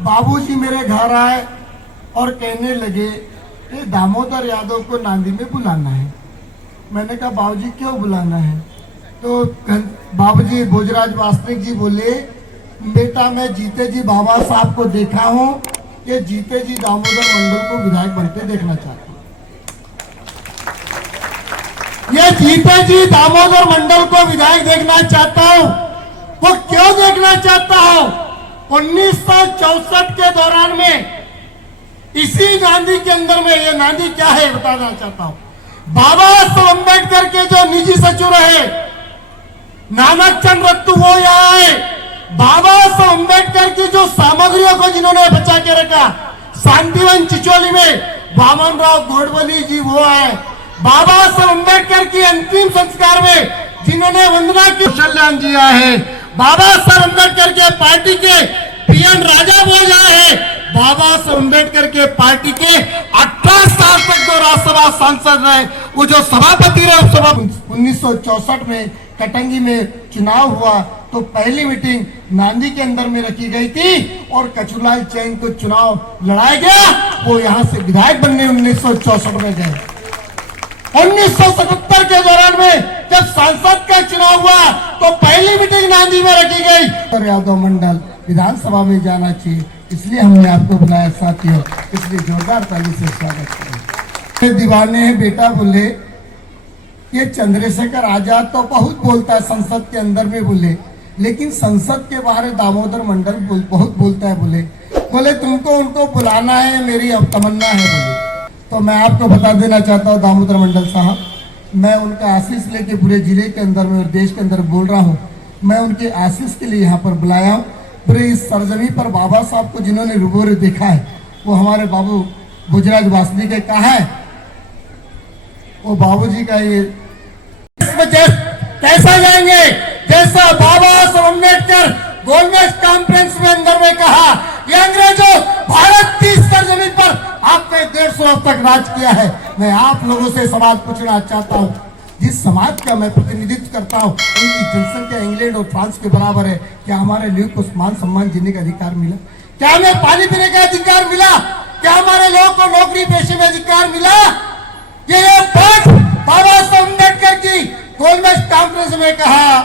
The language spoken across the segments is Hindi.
बाबूजी मेरे घर आए और कहने लगे ये दामोदर यादव को नांदी में बुलाना है। मैंने कहा बाबूजी क्यों बुलाना है? तो बाबूजी भोजराज वासनिक जी बोले बेटा मैं जीते जी बाबा साहब को देखा हूँ, ये जीते जी दामोदर मंडल को विधायक बनते देखना चाहता हूँ। ये जीते जी दामोदर मंडल को विधायक देखना चाहता हूँ। वो क्यों देखना चाहता हूँ? 1964 के दौरान में इसी नांदी के अंदर में, ये नांदी क्या है बताना चाहता हूँ। बाबा साहब अम्बेडकर के जो निजी सचिव रहे नानक चंद रत्तू वो यहाँ आए। बाबा साहब अम्बेडकर की जो सामग्रियों को जिन्होंने बचा के रखा, शांतिवन चिचोली में वामन राव गोडबोले जी वो आए। बाबा साहब अम्बेडकर की अंतिम संस्कार में जिन्होंने वंदना की कौशल्यान जी आए। बाबा साहब अम्बेडकर के पार्टी के पीएन राजा वो आए। बाबा साहब अम्बेडकर के पार्टी के 18 साल तक जो राज्यसभा सांसद रहे, वो जो सभापति रहे उपसभा 1964 में कटंगी में चुनाव हुआ तो पहली मीटिंग नांदी के अंदर में रखी गई थी और कचूलाल चैन को चुनाव लड़ाया गया। वो यहाँ से विधायक बनने 1964 में गए। 1977 के दौरान में जब सांसद का चुनाव हुआ तो पहली मीटिंग नांदी में रखी गई। यादव मंडल विधानसभा में जाना चाहिए, इसलिए हमने आपको बुलाया साथियों, इसलिए जोरदार ताली से स्वागत करें। दीवाने हैं बेटा बोले ये चंद्रशेखर आजाद तो बहुत बोलता है संसद के अंदर में बोले, लेकिन संसद के बाहर दामोदर मंडल बहुत बोलता है बोले तुमको उनको बुलाना है, मेरी अब तमन्ना है बोले। तो मैं आपको बता देना चाहता हूँ दामोदर मंडल साहब, मैं उनका आशीष लेके पूरे जिले के अंदर में और देश के अंदर बोल रहा हूँ। मैं उनके आशीष के लिए यहाँ पर बुलाया हूँ। पूरे इस सरजमी पर बाबा साहब को जिन्होंने रूबरू देखा है, वो हमारे बाबू भोजराज वासनिक ने कहा है, वो बाबूजी का ये कैसा जाएंगे जैसा बाबा साहब अम्बेडकर गोलमेज कॉन्फ्रेंस में अंदर में कहा, ये अंग्रेजों भारत की सरजमी पर आपने 150 वर्ष तक राज किया है। मैं आप लोगों से सवाल पूछना चाहता हूँ, जिस समाज का मैं प्रतिनिधित्व करता हूँ उनकी जनसंख्या इंग्लैंड और फ्रांस के बराबर है, क्या हमारे लोग को मान सम्मान जीने का अधिकार मिला? क्या हमें पानी पीने का अधिकार मिला? क्या हमारे लोगों को नौकरी पेशे में अधिकार मिला? ये बात बाबा साहब अम्बेडकर की गोलमेज कॉन्फ्रेंस में कहा।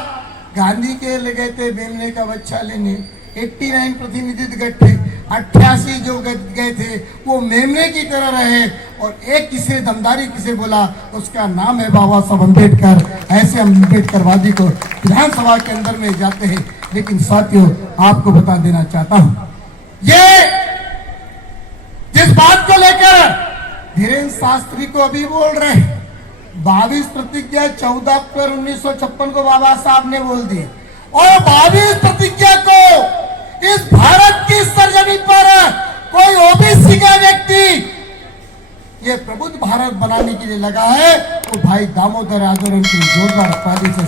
गांधी के लगे थे मेमने का बच्चा लेने, 89 प्रतिनिधित्व गए थे, 88 जो गए थे वो मेमने की तरह रहे और एक किसी दमदारी किसे बोला, उसका नाम है बाबा साहब अम्बेडकर। ऐसे अम्बेडकरवादी को विधानसभा के अंदर में जाते हैं। लेकिन साथियों आपको बता देना चाहता हूं, ये जिस बात को लेकर धीरेन्द्र शास्त्री को अभी बोल रहे हैं, 22 प्रतिज्ञा 14 अक्टूबर 1956 को बाबा साहब ने बोल दी और 22 प्रतिज्ञा को इस भारत की सरजमी पर कोई ओबीसी का व्यक्ति ये प्रबुद्ध भारत बनाने के लिए लगा है, तो भाई दामोदर यादव उनकी जोरदार ताली से